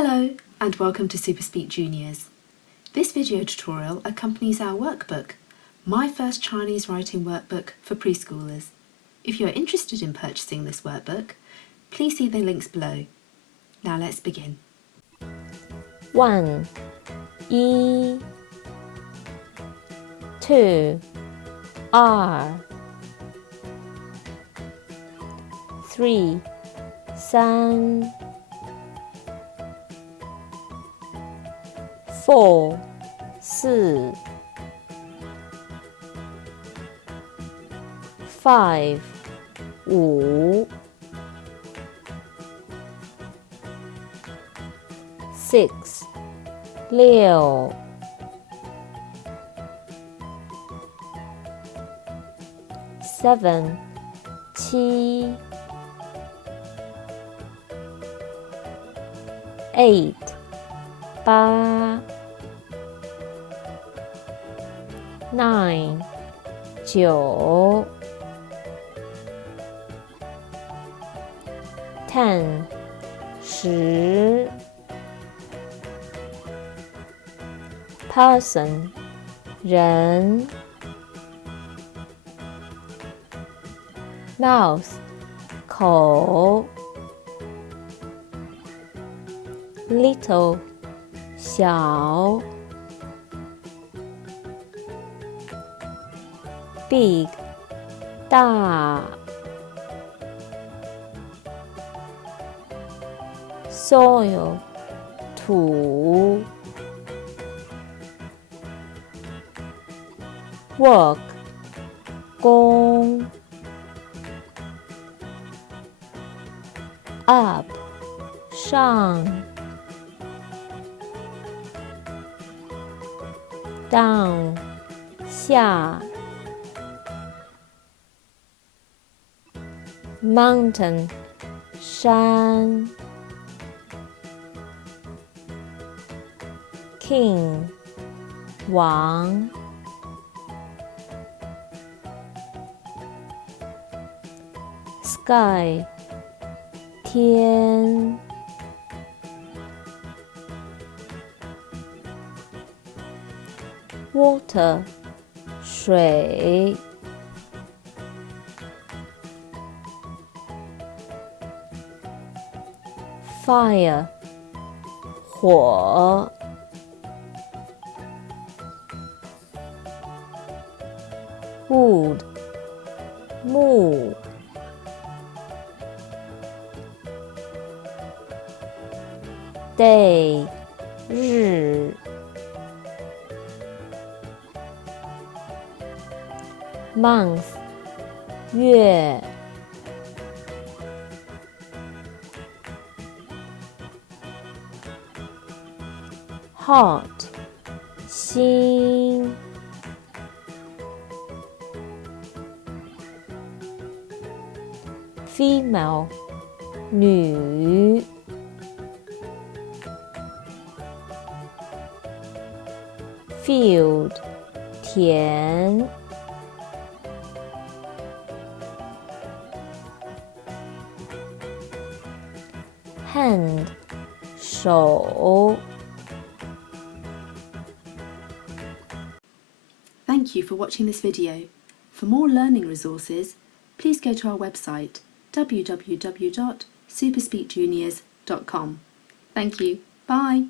Hello and welcome to Super.Speak.Juniors. This video tutorial accompanies our workbook, My First Chinese Writing Workbook for Preschoolers. If you are interested in purchasing this workbook, please see the links below. Now let's begin. 1. 1 2 R 3 3 4 4 5 5 6 6 7 7 8 8 9 9 10 10 person 人 mouth 口 little 小 big 大 soil 土 work 工 up 上 down 下 mountain 山 king 王 sky 天 water 水 fire 火 wood 木 day 日 month 月 heart 心 female 女 field 田 hand 手 Thank you for watching this video. For more learning resources, please go to our website www.Super.Speak.Juniors.com. Thank you. Bye.